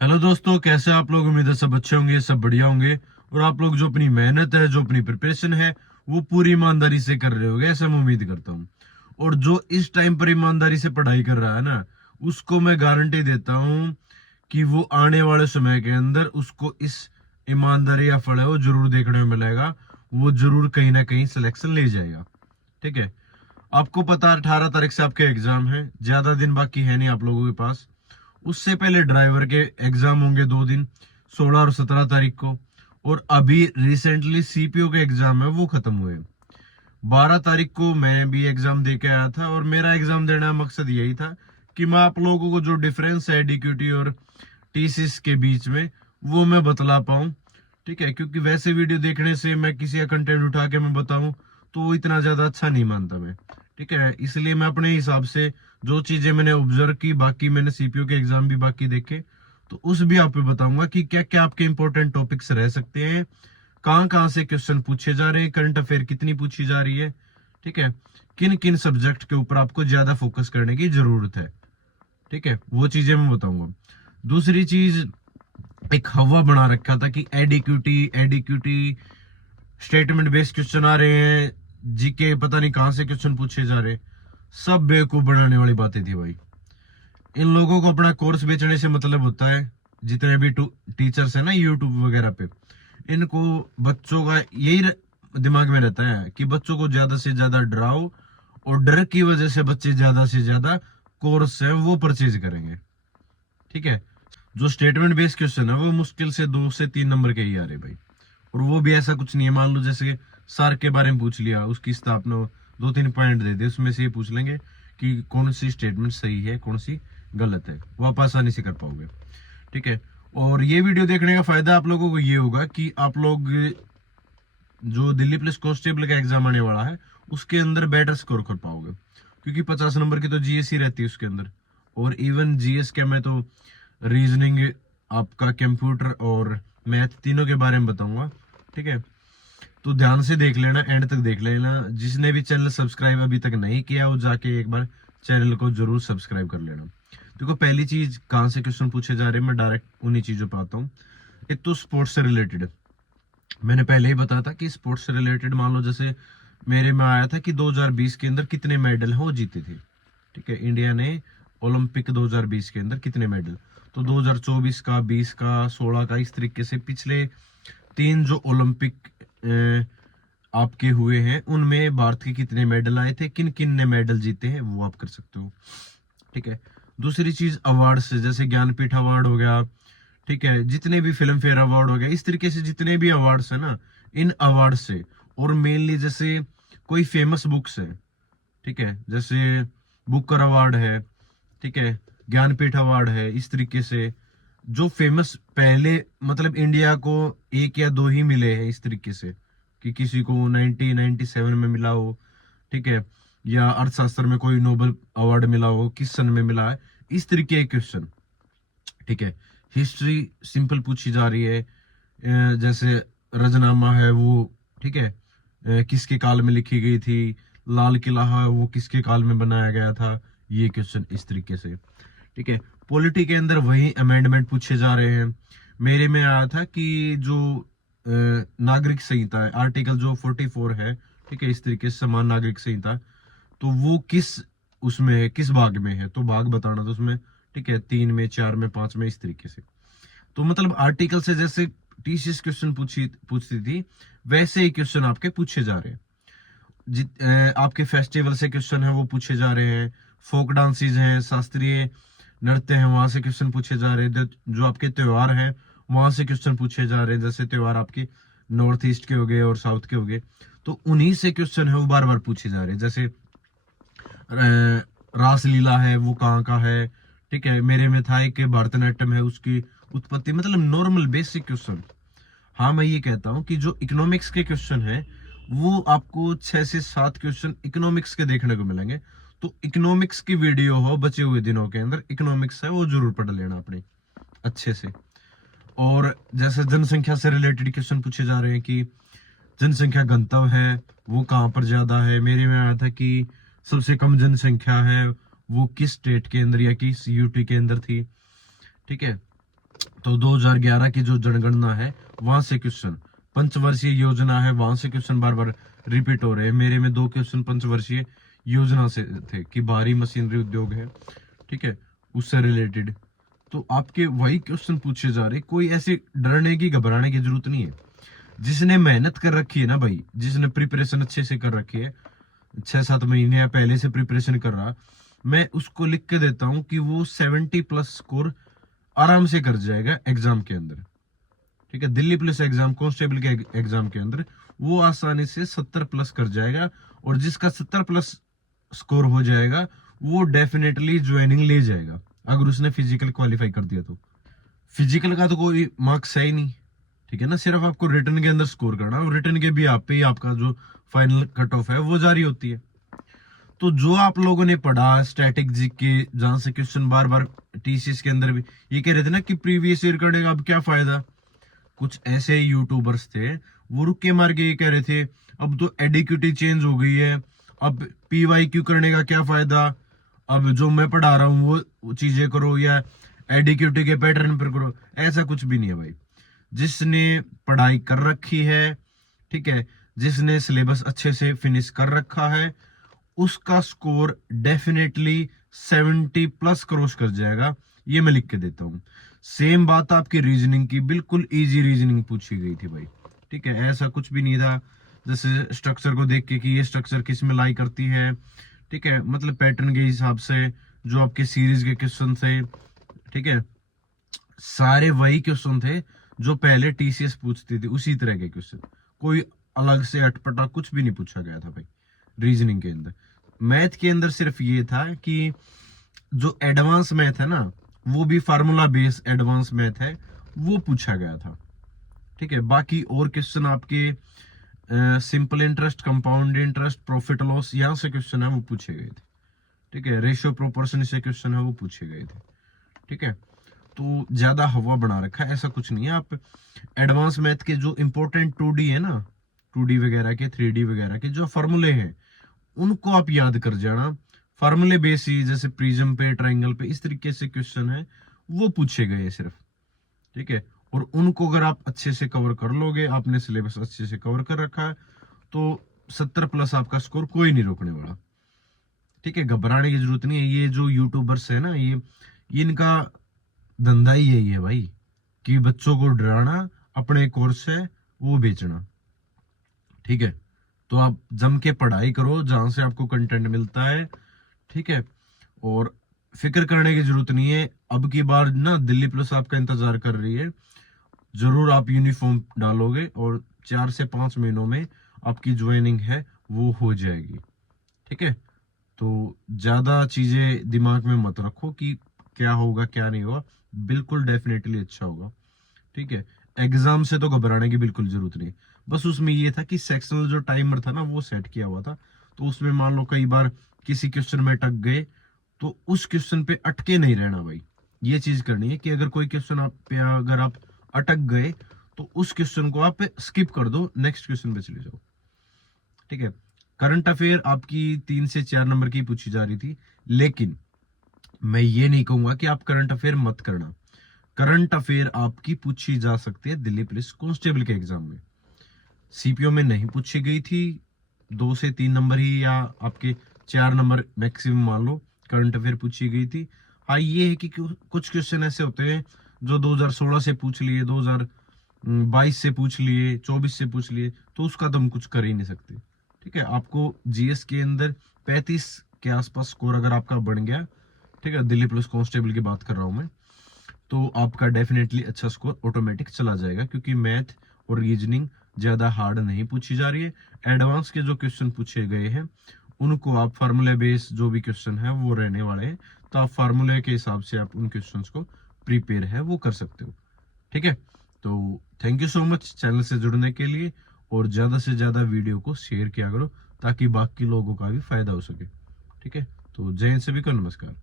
Hello दोस्तों, कैसे आप लोग। उम्मीद है सब अच्छे होंगे, सब बढ़िया होंगे। और आप लोग जो अपनी मेहनत है, जो अपनी प्रिपरेशन है, वो पूरी ईमानदारी से कर रहे होगे, ऐसा मैं उम्मीद करता हूँ। और जो इस टाइम पर ईमानदारी से पढ़ाई कर रहा है ना, उसको मैं गारंटी देता हूँ कि वो आने वाले समय के अंदर उसको इस ईमानदारी या फल है वो जरूर देखने में मिलेगा। वो जरूर कहीं ना कहीं सिलेक्शन ले जाएगा। ठीक है। आपको पता है 18 तारीख से आपके एग्जाम है, ज्यादा दिन बाकी है नहीं आप लोगों के पास। उससे पहले ड्राइवर के एग्जाम होंगे 2 दिन, 16 और 17 तारीख को। और अभी रिसेंटली सीपीओ के एग्जाम है, वो खत्म हुए। 12 तारीख को मैं भी एग्जाम दे के आया था, और मेरा एग्जाम देने का मकसद यही था कि मैं आप लोगों को जो डिफरेंस है डीक्यूटी और टीसीएस के बीच में, वो मैं बतला पाऊं। ठीक है, क्योंकि वैसे वीडियो देखने से मैं किसी का कंटेंट उठा के मैं बताऊं तो वो इतना ज्यादा अच्छा नहीं मानता मैं। ठीक है, इसलिए मैं अपने हिसाब से जो चीजें मैंने ऑब्जर्व की, बाकी मैंने सीपीयू के एग्जाम भी बाकी देखे, तो उस भी आप पे बताऊंगा कि क्या क्या आपके इंपॉर्टेंट टॉपिक्स रह सकते हैं, कहाँ कहाँ से क्वेश्चन पूछे जा रहे हैं, करंट अफेयर कितनी पूछी जा रही है। ठीक है, किन किन सब्जेक्ट के ऊपर आपको ज्यादा फोकस करने की जरूरत है। ठीक है, वो चीजें मैं बताऊंगा। दूसरी चीज, एक हवा बना रखा था कि एडिक्यूटी एडिक्यूटी स्टेटमेंट बेस्ड क्वेश्चन आ रहे हैं, जीके पता नहीं कहां से क्वेश्चन पूछे जा रहे हैं। सब बेवकूफ बनाने वाली बातें थी भाई। इन लोगों को अपना कोर्स बेचने से मतलब होता है। जितने भी टीचर्स है ना यूट्यूब वगैरह पे, इनको बच्चों का यही दिमाग में रहता है कि बच्चों को ज्यादा से ज्यादा डराओ, और डर की वजह से बच्चे ज्यादा से ज्यादा कोर्स है वो परचेज करेंगे। ठीक है। जो स्टेटमेंट बेस्ड क्वेश्चन है वो मुश्किल से 2 से 3 नंबर के ही आ रहे भाई। और वो भी ऐसा कुछ नहीं है, मान लो जैसे सार्क के बारे में पूछ लिया, उसकी स्थापना 2-3 पॉइंट दे दे, उसमें से ये पूछ लेंगे कि कौन सी स्टेटमेंट सही है, कौन सी गलत है, वो आप आसानी से कर पाओगे। ठीक है। और ये वीडियो देखने का फायदा आप लोगों को ये होगा कि आप लोग जो दिल्ली पुलिस कांस्टेबल का एग्जाम आने वाला है, उसके अंदर बेटर स्कोर कर पाओगे, क्योंकि 50 नंबर की तो जीएस ही रहती है उसके अंदर। और इवन जीएस क्या, मैं तो रीजनिंग, आपका कंप्यूटर और मैथ तीनों के बारे में बताऊंगा। ठीक है, तो ध्यान से देख लेना, एंड तक देख लेना। जिसने भी चैनल सब्सक्राइब अभी तक नहीं किया, वो जाके एक बार चैनल को जरूर सब्सक्राइब कर लेना। देखो, पहली चीज, कहाँ से क्वेश्चन पूछे जा रहे हैं, मैं डायरेक्ट उन्हीं चीजों पे आता हूँ। एक तो स्पोर्ट्स से रिलेटेड, मैंने पहले ही बताया था कि स्पोर्ट्स से रिलेटेड, मान लो जैसे मेरे में आया था कि 2020 के अंदर कितने मेडल हैं वो जीते थे। ठीक है, इंडिया ने ओलंपिक 2020 के अंदर कितने मेडल, तो 2024 का, 20 का, 16 का, इस तरीके से पिछले 3 जो ओलंपिक आपके हुए हैं, उनमें भारत के कितने मेडल आए थे, किन किन ने मेडल जीते हैं, वो आप कर सकते हो। ठीक है। दूसरी चीज, अवार्ड से, जैसे ज्ञानपीठ अवार्ड हो गया। ठीक है, जितने भी फिल्म फेयर अवार्ड हो गया, इस तरीके से जितने भी अवार्ड्स है ना, इन अवार्ड से। और मेनली जैसे कोई फेमस बुक्स है, ठीक है, जैसे बुकर अवार्ड है, ठीक है, ज्ञानपीठ अवार्ड है, इस तरीके से जो फेमस, पहले मतलब इंडिया को 1 या 2 ही मिले हैं इस तरीके से, कि किसी को 1997 में मिला हो। ठीक है, या अर्थशास्त्र में कोई नोबेल अवार्ड मिला हो, किस सन में मिला है, इस तरीके के क्वेश्चन। ठीक है। हिस्ट्री सिंपल पूछी जा रही है, जैसे रजनामा है वो, ठीक है, किसके काल में लिखी गई थी, लाल किला है वो किसके काल में बनाया गया था, ये क्वेश्चन इस तरीके से। ठीक है। पॉलिटी के अंदर वही अमेंडमेंट पूछे जा रहे हैं। मेरे में आया था कि जो नागरिक संहिता है, आर्टिकल जो 44 है, ठीक है, इस तरीके से समान नागरिक संहिता, तो वो किस उसमें है, किस भाग में है, तो भाग बताना था उसमें। ठीक है, 3 में, 4 में, 5 में, इस तरीके से। तो मतलब आर्टिकल से जैसे टीसीएस क्वेश्चन पूछती थी, वैसे ही क्वेश्चन आपके पूछे जा रहे हैं। आपके फेस्टिवल से क्वेश्चन है वो पूछे जा रहे हैं, फोक डांसेस हैं, शास्त्रीय नृत्य हैं, वहां से क्वेश्चन पूछे जा रहे हैं, जो आपके त्योहार हैं वहां से क्वेश्चन पूछे जा रहे हैं। जैसे त्योहार आपके नॉर्थ ईस्ट के हो गए और साउथ के हो गए, तो उन्हीं से क्वेश्चन है वो बार बार पूछे जा रहे हैं। जैसे रासलीला है वो कहाँ का है, ठीक है, मेरे में था एक भरतनाट्यम है, उसकी उत्पत्ति, मतलब नॉर्मल बेसिक क्वेश्चन। हाँ, मैं ये कहता हूँ कि जो इकोनॉमिक्स के क्वेश्चन है, वो आपको 6 से 7 क्वेश्चन इकोनॉमिक्स के देखने को मिलेंगे। तो इकोनॉमिक्स की वीडियो हो बचे हुए दिनों के अंदर, इकोनॉमिक्स है वो जरूर पढ़ लेना अपने अच्छे से। और जैसे जनसंख्या से रिलेटेड क्वेश्चन पूछे जा रहे हैं कि जनसंख्या घनत्व है वो कहाँ पर ज्यादा है। मेरे में आया था कि सबसे कम जनसंख्या है वो किस स्टेट के अंदर या किस यूटी के अंदर थी। ठीक है। तो 2011 की जो जनगणना है वहां से क्वेश्चन, पंचवर्षीय योजना है वहां से क्वेश्चन बार बार रिपीट हो रहे हैं। मेरे में 2 क्वेश्चन पंचवर्षीय योजना से थे कि भारी मशीनरी उद्योग है, ठीक है, उससे रिलेटेड। तो आपके वही क्वेश्चन पूछे जा रहे, कोई ऐसे डरने की घबराने की जरूरत नहीं है। जिसने मेहनत कर रखी है ना भाई, जिसने प्रिपरेशन अच्छे से कर रखी है, 6-7 महीने या पहले से प्रिपरेशन कर रहा, मैं उसको लिख के देता हूं कि वो 70 प्लस स्कोर आराम से कर जाएगा एग्जाम के अंदर, ठीक है। दिल्ली पुलिस एग्जाम, कांस्टेबल के एग्जाम के अंदर वो आसानी से 70 प्लस कर जाएगा। और जिसका 70 प्लस स्कोर हो जाएगा वो डेफिनेटली ज्वाइनिंग ले जाएगा, अगर उसने फिजिकल क्वालिफाई कर दिया तो। फिजिकल का तो कोई मार्क्स है ही नहीं, ठीक है ना, सिर्फ आपको रिटर्न के अंदर स्कोर करना, और रिटर्न के भी आप पे ही आपका जो फाइनल कट ऑफ है वो जारी होती है। तो जो आप लोगों ने पढ़ा स्टैटिक जीके, जहां से क्वेश्चन बार बार टीसीएस के अंदर भी ये कह रहे थे ना कि प्रीवियस ईयर करने का अब क्या फायदा, कुछ ऐसे यूट्यूबर्स थे वो रुक के मार के ये कह रहे थे अब तो एडिक्यूटी चेंज हो गई है, अब पीवाईक्यू करने का क्या फायदा, अब जो मैं पढ़ा रहा हूँ वो चीजें करो या एडिक्यूटी के पैटर्न पर करो। ऐसा कुछ भी नहीं है भाई। जिसने पढ़ाई कर रखी है, ठीक है, जिसने सिलेबस अच्छे से फिनिश कर रखा है, उसका स्कोर डेफिनेटली 70 प्लस क्रॉस कर जाएगा, ये मैं लिख के देता हूं। सेम बात आपकी रीजनिंग की, बिल्कुल इजी रीजनिंग पूछी गई थी भाई, ठीक है, ऐसा कुछ भी नहीं था जैसे स्ट्रक्चर को देख के कि ये स्ट्रक्चर किस में लाई करती है, ठीक है, मतलब पैटर्न के हिसाब से जो आपके सीरीज के क्वेश्चन थे, ठीक है, सारे वही क्वेश्चन थे जो पहले टीसीएस पूछती थी, उसी तरह के क्वेश्चन, कोई अलग से अटपटा कुछ भी नहीं पूछा गया था भाई रीजनिंग के अंदर। मैथ के अंदर सिर्फ ये था कि जो एडवांस मैथ है ना, वो भी फार्मूला बेस्ड एडवांस मैथ है, वो पूछा गया था, ठीक है। बाकी और क्वेश्चन आपके simple interest, compound interest, profit loss, यहाँ से क्वेश्चन है वो पूछे गए थे, ठीक है। रेशियो प्रोपोर्शन से क्वेश्चन है वो पूछे गए थे, ठीक है। तो ज्यादा हवा बना रखा है, ऐसा कुछ नहीं है। आप एडवांस मैथ के जो इंपॉर्टेंट 2D है ना, 2D वगैरह के, 3D वगैरह के जो फॉर्मूले हैं उनको आप याद कर जाना। फॉर्मूले बेसिस जैसे प्रिज्म पे, ट्रायंगल पे, इस तरीके से क्वेश्चन है वो पूछे गए सिर्फ, ठीक है। और उनको अगर आप अच्छे से कवर कर लोगे, आपने सिलेबस अच्छे से कवर कर रखा है, तो 70 प्लस आपका स्कोर कोई नहीं रोकने वाला, ठीक है। घबराने की जरूरत नहीं है। ये जो यूट्यूबर्स है ना, ये इनका धंधा ही यही है भाई, कि बच्चों को डराना, अपने कोर्स है वो बेचना, ठीक है। तो आप जम के पढ़ाई करो जहां से आपको कंटेंट मिलता है, ठीक है। और फिक्र करने की जरूरत नहीं है, अब की बार ना दिल्ली पुलिस आपका इंतजार कर रही है, जरूर आप यूनिफॉर्म डालोगे और 4 से 5 महीनों में आपकी ज्वाइनिंग है वो हो जाएगी, ठीक है। तो ज्यादा चीजें दिमाग में मत रखो कि क्या होगा क्या नहीं होगा, बिल्कुल डेफिनेटली अच्छा होगा, ठीक है। एग्जाम से तो घबराने की बिल्कुल जरूरत नहीं, बस उसमें ये था कि सेक्शनल जो टाइमर था ना वो सेट किया हुआ था, तो उसमें मान लो कई बार किसी क्वेश्चन में अटक गए तो उस क्वेश्चन पे अटके नहीं रहना भाई। ये चीज करनी है कि अगर कोई क्वेश्चन आप पे अगर आप अटक गए तो उस क्वेश्चन को आप स्किप कर दो, नेक्स्ट क्वेश्चन पे चले जाओ, ठीक है। करंट अफेयर आपकी 3 से 4 नंबर की पूछी जा रही थी, लेकिन मैं ये नहीं कहूंगा कि आप करंट अफेयर मत करना। करंट अफेयर आपकी पूछी जा सकती है दिल्ली पुलिस कांस्टेबल के एग्जाम में, सीपीओ में नहीं पूछी गई थी। 2 से 3 नंबर ही या आपके 4 नंबर मैक्सिमम मान लो करंट अफेयर पूछी गई थी। हाँ ये है कि कुछ क्वेश्चन ऐसे होते हैं जो 2016 से पूछ लिए, 2022 से पूछ लिए, 24 से पूछ लिए, तो उसका तो हम कुछ कर ही नहीं सकते, ठीक है। आपको जीएस के अंदर 35 के आसपास स्कोर अगर आपका बन गया, ठीक है, दिल्ली पुलिस कांस्टेबल की बात कर रहा हूं मैं, तो आपका डेफिनेटली अच्छा स्कोर ऑटोमेटिक चला जाएगा, क्योंकि मैथ और रीजनिंग ज्यादा हार्ड नहीं पूछी जा रही है। एडवांस के जो क्वेश्चन पूछे गए हैं उनको आप फार्मूले बेस जो भी क्वेश्चन है वो रहने वाले हैं, तो आप फार्मूले के हिसाब से आप उन क्वेश्चंस को प्रिपेयर है वो कर सकते हो, ठीक है। तो thank you so much channel से जुड़ने के लिए, और ज्यादा से ज्यादा वीडियो को शेयर किया करो ताकि बाकी लोगों का भी फायदा हो सके, ठीक है। तो जय हिंद, सभी को नमस्कार।